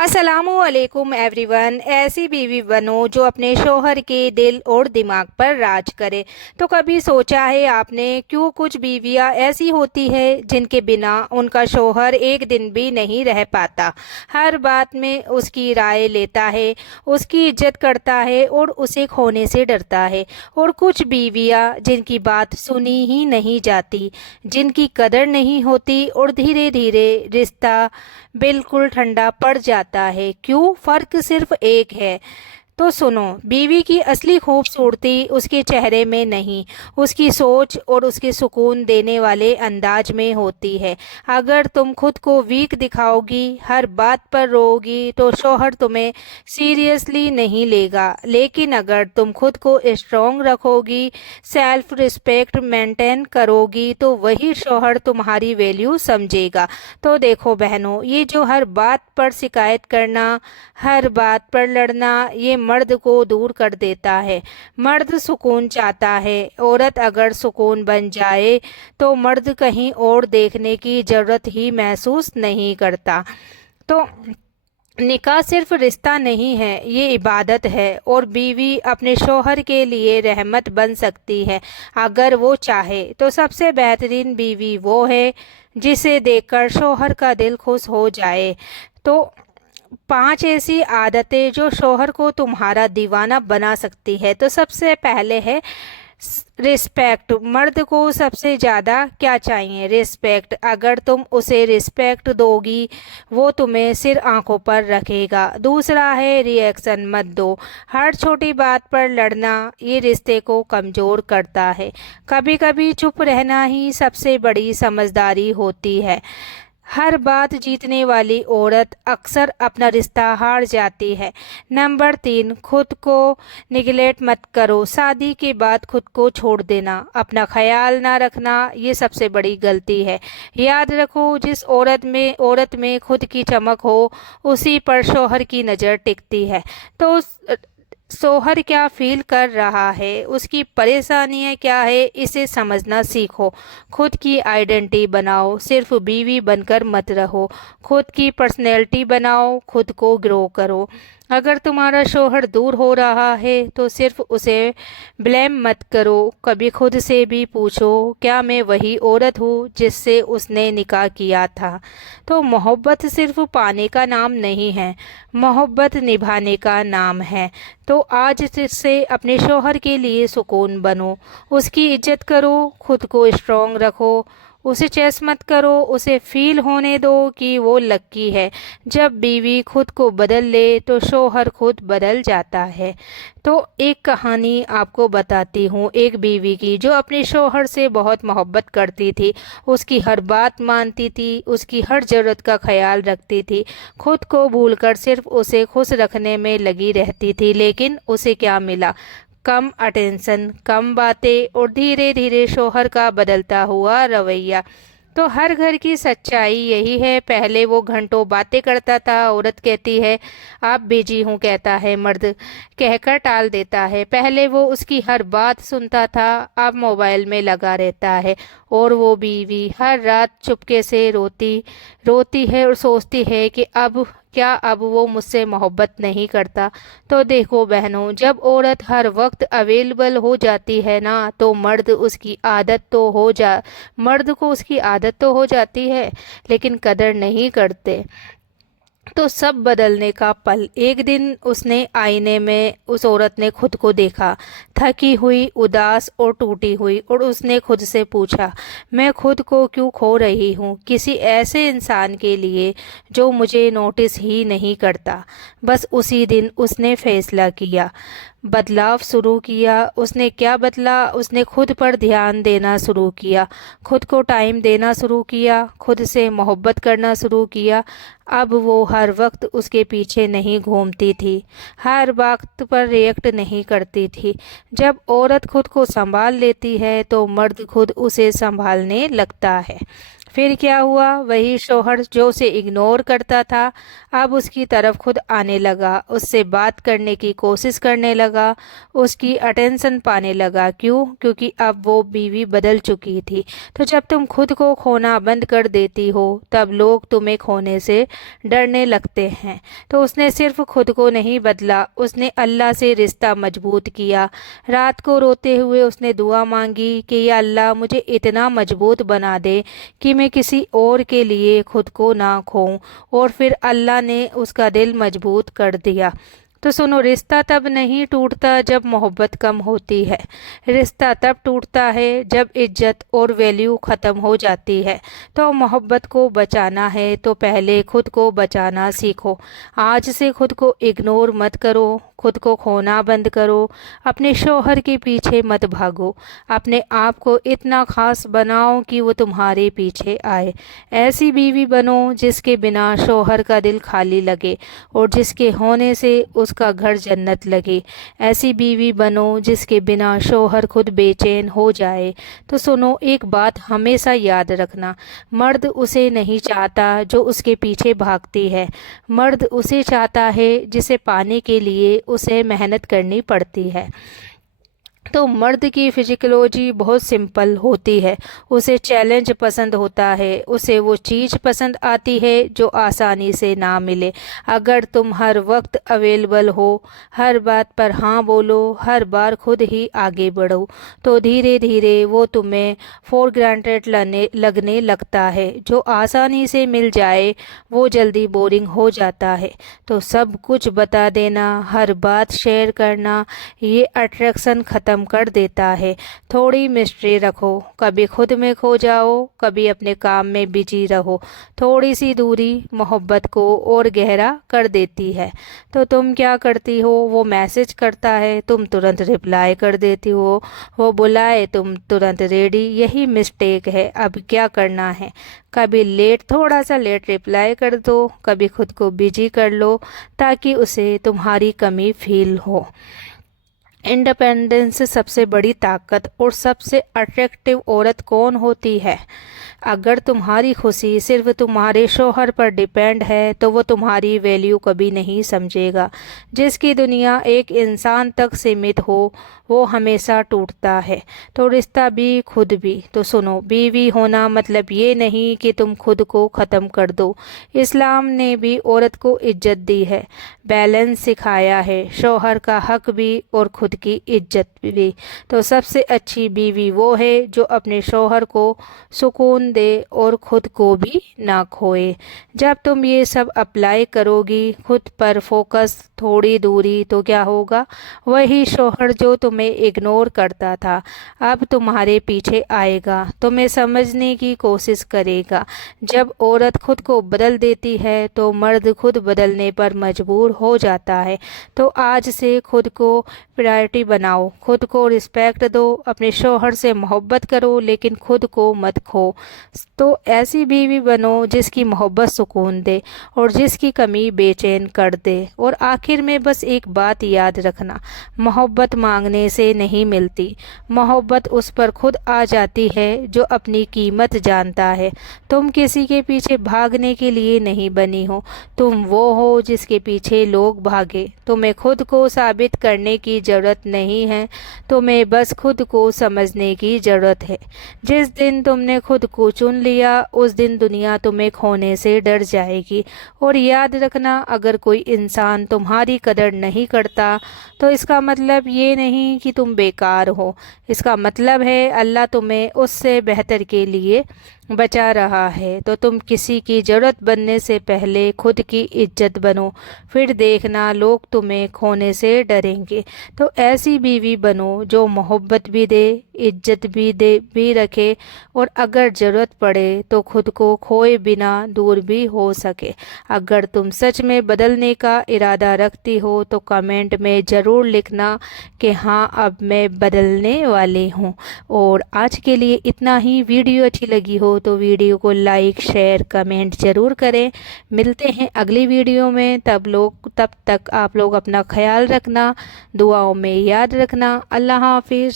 अस्सलामुअलैकुम एवरीवन। ऐसी बीवी बनो जो अपने शोहर के दिल और दिमाग पर राज करे। तो कभी सोचा है आपने क्यों कुछ बीवियां ऐसी होती है जिनके बिना उनका शोहर एक दिन भी नहीं रह पाता। हर बात में उसकी राय लेता है, उसकी इज्जत करता है और उसे खोने से डरता है। और कुछ बीवियां जिनकी बात सुनी ही नहीं जाती, जिनकी कदर नहीं होती और धीरे धीरे रिश्ता बिल्कुल ठंडा पड़ जाता है। क्यों? फर्क सिर्फ एक है। तो सुनो, बीवी की असली खूबसूरती उसके चेहरे में नहीं, उसकी सोच और उसके सुकून देने वाले अंदाज में होती है। अगर तुम खुद को वीक दिखाओगी, हर बात पर रोओगी, तो शौहर तुम्हें सीरियसली नहीं लेगा। लेकिन अगर तुम खुद को स्ट्रॉन्ग रखोगी, सेल्फ रिस्पेक्ट मेंटेन करोगी, तो वही शौहर तुम्हारी वैल्यू समझेगा। तो देखो बहनों, ये जो हर बात पर शिकायत करना, हर बात पर लड़ना, ये मर्द को दूर कर देता है। मर्द सुकून चाहता है। औरत अगर सुकून बन जाए तो मर्द कहीं और देखने की जरूरत ही महसूस नहीं करता। तो निकाह सिर्फ रिश्ता नहीं है, ये इबादत है। और बीवी अपने शौहर के लिए रहमत बन सकती है अगर वो चाहे। तो सबसे बेहतरीन बीवी वो है जिसे देखकर शौहर का दिल खुश हो जाए। तो 5 ऐसी आदतें जो शौहर को तुम्हारा दीवाना बना सकती है। तो सबसे पहले है रिस्पेक्ट। मर्द को सबसे ज़्यादा क्या चाहिए? रिस्पेक्ट। अगर तुम उसे रिस्पेक्ट दोगी, वो तुम्हें सिर आंखों पर रखेगा। दूसरा है रिएक्शन मत दो। हर छोटी बात पर लड़ना ये रिश्ते को कमज़ोर करता है। कभी कभी चुप रहना ही सबसे बड़ी समझदारी होती है। हर बात जीतने वाली औरत अक्सर अपना रिश्ता हार जाती है। नंबर 3, खुद को निगलेक्ट मत करो। शादी के बाद खुद को छोड़ देना, अपना ख्याल ना रखना, ये सबसे बड़ी गलती है। याद रखो, जिस औरत में खुद की चमक हो, उसी पर शौहर की नज़र टिकती है। तो शौहर क्या फील कर रहा है, उसकी परेशानियाँ क्या है, इसे समझना सीखो। खुद की आइडेंटिटी बनाओ, सिर्फ बीवी बनकर मत रहो। खुद की पर्सनैलिटी बनाओ, खुद को ग्रो करो। अगर तुम्हारा शौहर दूर हो रहा है तो सिर्फ उसे ब्लेम मत करो। कभी खुद से भी पूछो, क्या मैं वही औरत हूँ जिससे उसने निकाह किया था? तो मोहब्बत सिर्फ पाने का नाम नहीं है, मोहब्बत निभाने का नाम है। तो आज से अपने शौहर के लिए सुकून बनो, उसकी इज्जत करो, खुद को स्ट्रॉन्ग रखो, उसे चेस मत करो। उसे फील होने दो कि वो लक्की है। जब बीवी खुद को बदल ले तो शौहर खुद बदल जाता है। तो एक कहानी आपको बताती हूँ, एक बीवी की जो अपने शौहर से बहुत मोहब्बत करती थी, उसकी हर बात मानती थी, उसकी हर ज़रूरत का ख्याल रखती थी, खुद को भूलकर सिर्फ उसे खुश रखने में लगी रहती थी। लेकिन उसे क्या मिला? कम अटेंशन, कम बातें और धीरे धीरे शौहर का बदलता हुआ रवैया। तो हर घर की सच्चाई यही है। पहले वो घंटों बातें करता था, औरत कहती है आप बिजी हूँ, कहता है मर्द कहकर टाल देता है। पहले वो उसकी हर बात सुनता था, अब मोबाइल में लगा रहता है। और वो बीवी हर रात चुपके से रोती है और सोचती है कि अब वो मुझसे मोहब्बत नहीं करता। तो देखो बहनों, जब औरत हर वक्त अवेलेबल हो जाती है ना, तो मर्द को उसकी आदत तो हो जाती है, लेकिन कदर नहीं करते। तो सब बदलने का पल। एक दिन उसने आईने में उस औरत ने खुद को देखा, थकी हुई, उदास और टूटी हुई। और उसने खुद से पूछा, मैं खुद को क्यों खो रही हूँ किसी ऐसे इंसान के लिए जो मुझे नोटिस ही नहीं करता। बस उसी दिन उसने फैसला किया, बदलाव शुरू किया। उसने क्या बदला? उसने खुद पर ध्यान देना शुरू किया, खुद को टाइम देना शुरू किया, खुद से मोहब्बत करना शुरू किया। अब वो हर वक्त उसके पीछे नहीं घूमती थी, हर वक्त पर रिएक्ट नहीं करती थी। जब औरत खुद को संभाल लेती है तो मर्द खुद उसे संभालने लगता है। फिर क्या हुआ, वही शौहर जो उसे इग्नोर करता था अब उसकी तरफ खुद आने लगा, उससे बात करने की कोशिश करने लगा, उसकी अटेंशन पाने लगा। क्यों? क्योंकि अब वो बीवी बदल चुकी थी। तो जब तुम खुद को खोना बंद कर देती हो तब लोग तुम्हें खोने से डरने लगते हैं। तो उसने सिर्फ खुद को नहीं बदला, उसने अल्लाह से रिश्ता मजबूत किया। रात को रोते हुए उसने दुआ मांगी कि या अल्लाह मुझे इतना मजबूत बना दे कि मैं किसी और के लिए खुद को ना खोऊं। और फिर अल्लाह ने उसका दिल मजबूत कर दिया। तो सुनो, रिश्ता तब नहीं टूटता जब मोहब्बत कम होती है। रिश्ता तब टूटता है जब इज्जत और वैल्यू ख़त्म हो जाती है। तो मोहब्बत को बचाना है तो पहले खुद को बचाना सीखो। आज से खुद को इग्नोर मत करो, खुद को खोना बंद करो, अपने शौहर के पीछे मत भागो। अपने आप को इतना खास बनाओ कि वो तुम्हारे पीछे आए। ऐसी बीवी बनो जिसके बिना शौहर का दिल खाली लगे और जिसके होने से उसका घर जन्नत लगे। ऐसी बीवी बनो जिसके बिना शौहर खुद बेचैन हो जाए। तो सुनो, एक बात हमेशा याद रखना, मर्द उसे नहीं चाहता जो उसके पीछे भागती है। मर्द उसे चाहता है जिसे पाने के लिए उसे मेहनत करनी पड़ती है। तो मर्द की फिजिकोलॉजी बहुत सिंपल होती है। उसे चैलेंज पसंद होता है, उसे वो चीज़ पसंद आती है जो आसानी से ना मिले। अगर तुम हर वक्त अवेलेबल हो, हर बात पर हाँ बोलो, हर बार खुद ही आगे बढ़ो, तो धीरे धीरे वो तुम्हें फॉर ग्रांटेड लगने लगता है। जो आसानी से मिल जाए वो जल्दी बोरिंग हो जाता है। तो सब कुछ बता देना, हर बात शेयर करना, ये अट्रैक्शन ख़त्म कर देता है। थोड़ी मिस्ट्री रखो, कभी खुद में खो जाओ, कभी अपने काम में बिजी रहो। थोड़ी सी दूरी मोहब्बत को और गहरा कर देती है। तो तुम क्या करती हो, वो मैसेज करता है तुम तुरंत रिप्लाई कर देती हो, वो बुलाए तुम तुरंत रेडी। यही मिस्टेक है। अब क्या करना है, कभी थोड़ा सा लेट रिप्लाई कर दो, कभी खुद को बिजी कर लो ताकि उसे तुम्हारी कमी फील हो। इंडिपेंडेंस से सबसे बड़ी ताकत और सबसे अट्रैक्टिव औरत कौन होती है? अगर तुम्हारी खुशी सिर्फ तुम्हारे शौहर पर डिपेंड है तो वो तुम्हारी वैल्यू कभी नहीं समझेगा। जिसकी दुनिया एक इंसान तक सीमित हो वो हमेशा टूटता है, तो रिश्ता भी खुद भी। तो सुनो, बीवी होना मतलब ये नहीं कि तुम खुद को ख़त्म कर दो। इस्लाम ने भी औरत को इज्जत दी है, बैलेंस सिखाया है, शौहर का हक भी और खुद की इज्जत भी। तो सबसे अच्छी बीवी वो है जो अपने शौहर को सुकून दे और खुद को भी ना खोए। जब तुम ये सब अप्लाई करोगी, खुद पर फोकस, थोड़ी दूरी, तो क्या होगा, वही शौहर जो तुम्हें इग्नोर करता था अब तुम्हारे पीछे आएगा, तुम्हें समझने की कोशिश करेगा। जब औरत खुद को बदल देती है तो मर्द खुद बदलने पर मजबूर हो जाता है। तो आज से खुद को प्रायोरिटी बनाओ, खुद को रिस्पेक्ट दो, अपने शौहर से मोहब्बत करो लेकिन खुद को मत खो। तो ऐसी बीवी बनो जिसकी मोहब्बत सुकून दे और जिसकी कमी बेचैन कर दे। और आखिर में बस एक बात याद रखना, मोहब्बत मांगने से नहीं मिलती, मोहब्बत उस पर खुद आ जाती है जो अपनी कीमत जानता है। तुम किसी के पीछे भागने के लिए नहीं बनी हो, तुम वो हो जिसके पीछे लोग भागे। तुम्हें खुद को साबित करने की ज़रूरत नहीं है, तुम्हें बस खुद को समझने की ज़रूरत है। जिस दिन तुमने खुद को चुन लिया उस दिन दुनिया तुम्हें खोने से डर जाएगी। और याद रखना, अगर कोई इंसान तुम्हारी कदर नहीं करता तो इसका मतलब ये नहीं कि तुम बेकार हो, इसका मतलब है अल्लाह तुम्हें उससे बेहतर के लिए बचा रहा है। तो तुम किसी की ज़रूरत बनने से पहले खुद की इज्जत बनो, फिर देखना लोग तुम्हें खोने से डरेंगे। तो ऐसी बीवी बनो जो मोहब्बत भी दे, इज्जत भी रखे और अगर ज़रूरत पड़े तो खुद को खोए बिना दूर भी हो सके। अगर तुम सच में बदलने का इरादा रखती हो तो कमेंट में ज़रूर लिखना कि हाँ अब मैं बदलने वाली हूँ। और आज के लिए इतना ही। वीडियो अच्छी लगी हो तो वीडियो को लाइक, शेयर, कमेंट ज़रूर करें। मिलते हैं अगली वीडियो में, तब तक आप लोग अपना ख्याल रखना, दुआओं में याद रखना। अल्लाह हाफिज़।